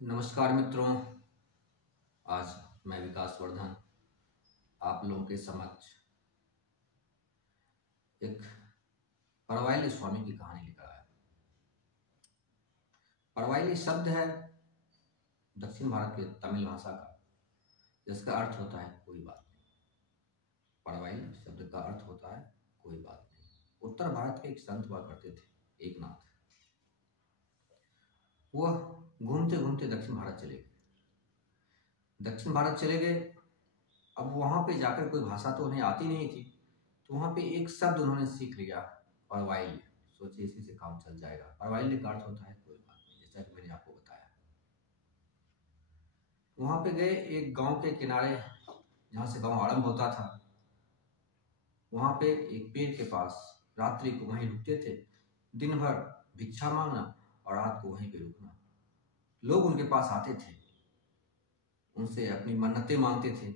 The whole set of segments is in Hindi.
नमस्कार मित्रों। आज मैं विकास वर्धन आप लोगों के समक्ष एक परवाइली स्वामी की कहानी लेकर आया। परवाइली शब्द है दक्षिण भारत के तमिल भाषा का, जिसका अर्थ होता है कोई बात नहीं। परवाइली शब्द का अर्थ होता है कोई बात नहीं। उत्तर भारत के एक संत हुआ करते थे, एकनाथ। वह घूमते घूमते दक्षिण भारत चले गए। अब वहां पे जाकर कोई भाषा तो उन्हें आती नहीं थी, तो वहां पे एक शब्द उन्होंने सीख लिया, परवाइल। सोचिए इसी से काम चल जाएगा। परवाइल का अर्थ होता है कोई बात नहीं, जैसा कि मैंने आपको बताया। वहां पे गए, एक गांव के किनारे जहां से गांव आरंभ होता था, वहां पे एक पेड़ के पास रात्रि को वहीं रुकते थे। दिन भर भिक्षा मांगना और रात को वहीं पे रुकना। लोग उनके पास आते थे, उनसे अपनी मन्नतें मांगते थे,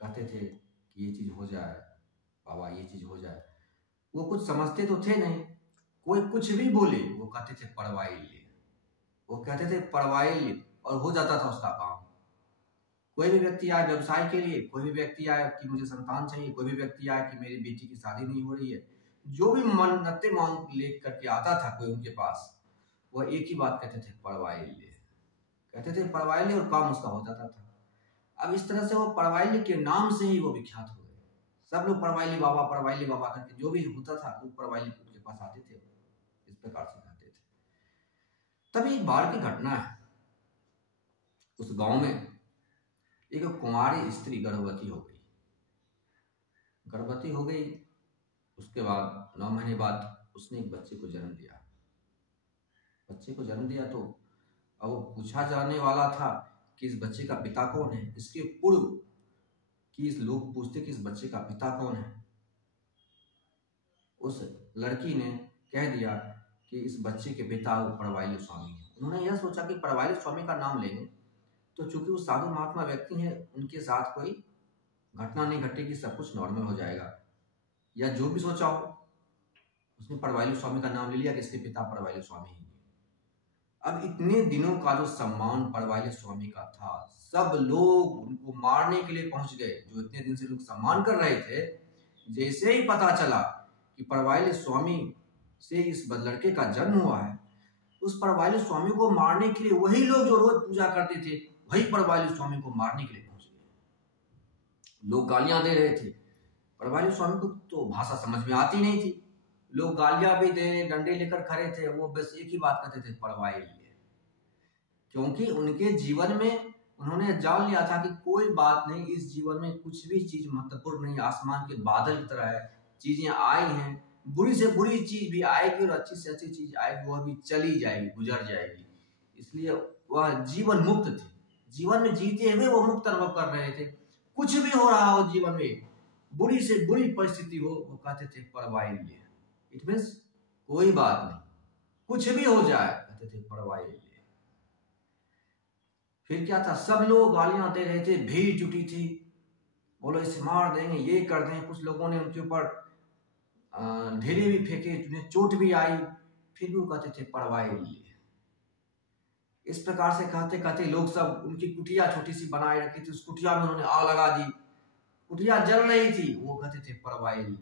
कहते थे कि ये चीज हो जाए बाबा, ये चीज हो जाए। वो कुछ समझते तो थे नहीं, कोई कुछ भी बोले वो कहते थे परवाइल। वो कहते थे परवाइल, और हो जाता था उसका काम। कोई भी व्यक्ति आए व्यवसाय के लिए, कोई भी व्यक्ति आए कि मुझे संतान चाहिए, कोई भी व्यक्ति आए कि मेरी बेटी की शादी नहीं हो रही है, जो भी मन्नतें मांग ले करके आता था कोई उनके पास, वह एक ही बात कहते थे परवाइल। कहते थे परवाइल, और काम उसका हो जाता था। अब इस तरह से वो परवाइली के नाम से ही वो विख्यात हो गए। सब लोग परवाइली बाबा करके जो भी होता था लोग परवाइली के पास आते थे, इस प्रकार से कहते थे। तभी एक बार की घटना है। उस गांव में एक कुंवारी स्त्री गर्भवती हो गई। उसके बाद 9 महीने बाद उसने एक बच्चे को जन्म दिया। तो अब वो पूछा जाने वाला था कि इस बच्चे का पिता कौन है। इसके पूर्व कि इस लोग पूछते कि इस बच्चे का पिता कौन है, उस लड़की ने कह दिया कि इस बच्चे के पिता परवाइली स्वामी हैं। उन्होंने यह सोचा कि परवाइली स्वामी का नाम लेंगे तो चूंकि वो साधु महात्मा व्यक्ति हैं, उनके साथ कोई घटना नहीं घटेगी, सब कुछ नॉर्मल हो जाएगा, या जो भी सोचा हो। उसने परवाइली स्वामी का नाम ले लिया कि इसके पिता परवाइली स्वामी हैं। अब इतने दिनों का जो सम्मान परवाइली स्वामी का था, सब लोग उनको मारने के लिए पहुंच गए। जो इतने दिन से लोग सम्मान कर रहे थे, जैसे ही पता चला कि परवाइली स्वामी से इस लड़के का जन्म हुआ है, उस परवाइली स्वामी को मारने के लिए वही लोग जो रोज पूजा करते थे, वही परवाइली स्वामी को मारने के लिए पहुंच गए। लोग गालियां दे रहे थे। परवाइली स्वामी को तो भाषा समझ में आती नहीं थी। लोग गालियां भी दे, डंडे लेकर खड़े थे, वो बस एक ही बात कहते थे परवाइल। क्योंकि उनके जीवन में उन्होंने जान लिया था कि कोई बात नहीं, इस जीवन में कुछ भी चीज महत्वपूर्ण नहीं। आसमान के बादल की तरह है, चीजें आई हैं, बुरी से बुरी चीज भी आएगी और अच्छी से अच्छी चीज आएगी, वह भी चली जाएगी, गुजर जाएगी। इसलिए वह जीवन मुक्त थे। जीवन में जीते हुए वो मुक्त अनुभव कर रहे थे। कुछ भी हो रहा हो जीवन में, बुरी से बुरी परिस्थिति हो, वो कहते थे परवाइल। इट मीन्स कोई बात नहीं, कुछ भी हो जाए, कहते थे परवाइल। फिर क्या था, सब लोग गालियां दे रहे थे, भीड़ जुटी थी, बोलो इसे मार देंगे, ये कर देंगे। कुछ लोगों ने उनके ऊपर ढेले भी फेंके, उन्हें चोट भी आई, फिर भी वो कहते थे परवाइल। इस प्रकार से कहते कहते लोग सब उनकी कुटिया छोटी सी बनाए रखी थी, उस कुटिया में उन्होंने आग लगा दी, कुटिया जल रही थी, वो कहते थे परवाइल।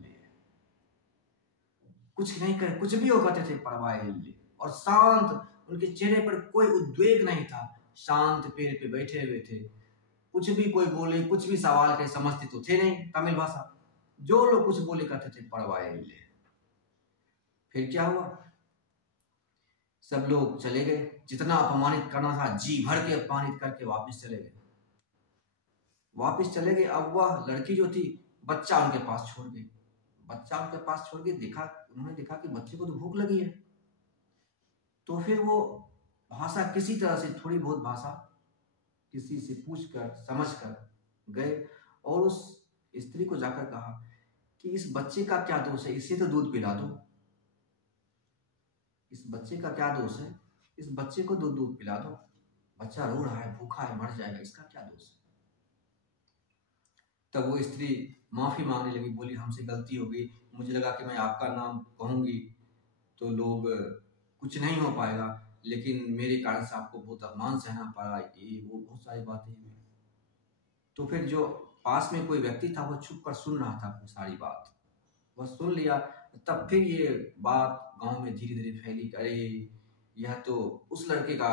कुछ नहीं करे, कुछ भी वो कहते थे परवाइल। और शांत, उनके चेहरे पर कोई उद्वेग नहीं था, शांत पेड़ पे बैठे हुए थे। कुछ भी कोई बोले, कुछ भी सवाल करे, समझते तो थे नहीं तमिल भाषा, जो लोग कुछ बोले कहते थे परवाइल। फिर क्या हुआ, सब लोग चले गए। जितना अपमानित करना था जी भर के अपमानित करके वापस चले गए। अब वह लड़की जो थी, बच्चा उनके पास छोड़ के उन्होंने देखा कि बच्चे को तो भूख लगी है। तो फिर वो भाषा किसी तरह से, थोड़ी बहुत भाषा किसी से पूछकर समझकर गए और उस स्त्री को जाकर कहा कि इस बच्चे का क्या दोष है, इसे तो दूध पिला दो। इस बच्चे का क्या दोष है, इस बच्चे को दूध पिला दो। बच्चा रो रहा है, भूखा है, मर जाएगा, इसका क्या दोष है। तब वो स्त्री माफी मांगने लगी, बोली हमसे गलती हो गई, मुझे लगा कि मैं आपका नाम कहूंगी तो लोग कुछ नहीं हो पाएगा, लेकिन मेरे कारण से आपको बहुत अपमान सहना पड़ा, ये वो बहुत सारी बातें हुई। तो फिर जो पास में कोई व्यक्ति था वो छुप कर सुन रहा था वो सारी बात, वह सुन लिया। तब फिर ये बात गांव में धीरे धीरे फैली, अरे यह तो उस लड़के का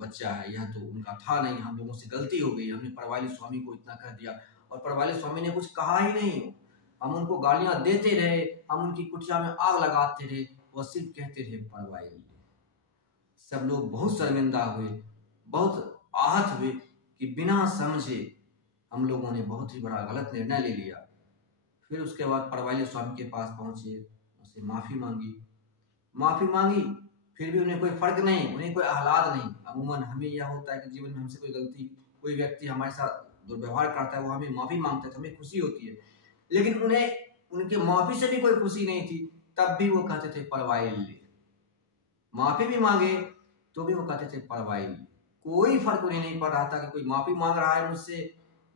बच्चा है, यह तो उनका था नहीं, हम लोगों से गलती हो गई, हमने परवाली स्वामी को इतना कह दिया। और परवाली स्वामी ने कुछ कहा ही नहीं, हम उनको गालियां देते रहे, हम उनकी कुटिया में आग लगाते रहे, वह सिर्फ कहते रहे परवाली। सब लोग बहुत शर्मिंदा हुए, बहुत आहत हुए कि बिना समझे हम लोगों ने बहुत ही बड़ा गलत निर्णय ले लिया। फिर उसके बाद परवाली स्वामी के पास पहुंचे, उससे माफी मांगी, फिर भी उन्हें कोई फर्क नहीं, उन्हें कोई आह्लाद नहीं। अमूमन हमें यह होता है कि जीवन में हमसे कोई गलती, कोई व्यक्ति हमारे साथ दुर्व्यवहार करता है, वो हमें माफी मांगता है तो हमें खुशी होती है, लेकिन उन्हें उनके माफी से भी कोई खुशी नहीं थी। तब भी वो कहते थे परवाइल, माफी भी मांगे तो भी वो कहते थे परवाइल। कोई फर्क उन्हें नहीं पड़ रहा था कि कोई माफी मांग रहा है मुझसे,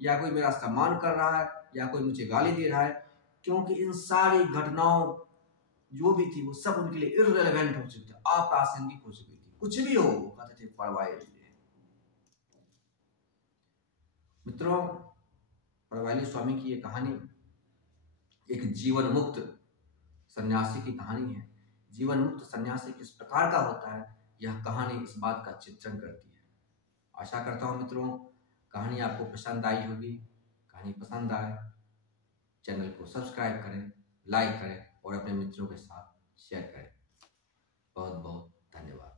या कोई मेरा सम्मान कर रहा है, या कोई मुझे गाली दे रहा है, क्योंकि इन सारी घटनाओं जो भी थी वो सब उनके लिए इररिलेवेंट हो चुकी थी, अप्रासंगिक हो चुकी थी। कुछ भी हो वो कहते थे परवाइल। मित्रों, परवाइली स्वामी की ये कहानी एक जीवन मुक्त सन्यासी की कहानी है। जीवन मुक्त सन्यासी किस प्रकार का होता है, यह कहानी इस बात का चित्रण करती है। आशा करता हूं मित्रों कहानी आपको पसंद आई होगी। कहानी पसंद आए चैनल को सब्सक्राइब करें, लाइक करें और अपने मित्रों के साथ शेयर करें। बहुत बहुत धन्यवाद।